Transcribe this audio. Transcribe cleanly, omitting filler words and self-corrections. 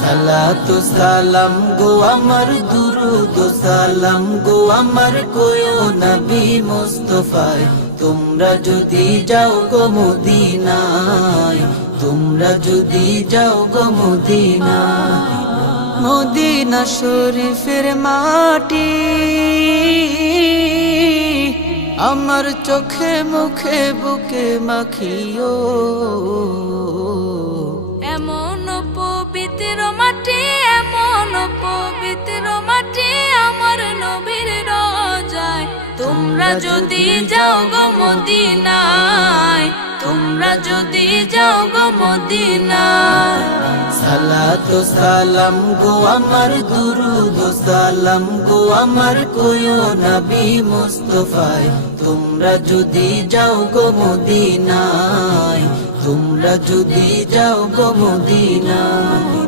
সালাতু সালাম গো আমার, দুরুদ সালাম গো আমার, কোয়ো নবী মুস্তাফায়। তোমরা যদি যাও গো মদিনায়, তোমরা যদি যাও গো মদিনায়। মদিনা শরীফের মাটি আমার চোখে মুখে বুকে মাখিও। এমন পবিত্র মাটি, এমন পবিত্র মাটি আমার নবীর রোজায়। তোমরা যদি যাও গো মদিনায়, তোমরা যদি যাও গো মদিনায়। সালাতু সালাম গো আমার, দুরুদ সালাম গো আমার, কোয়ো নবী মুস্তাফায়। তোমরা যদি যাও গো মদিনায়, তোমরা যদি যাও গো মদিনায়।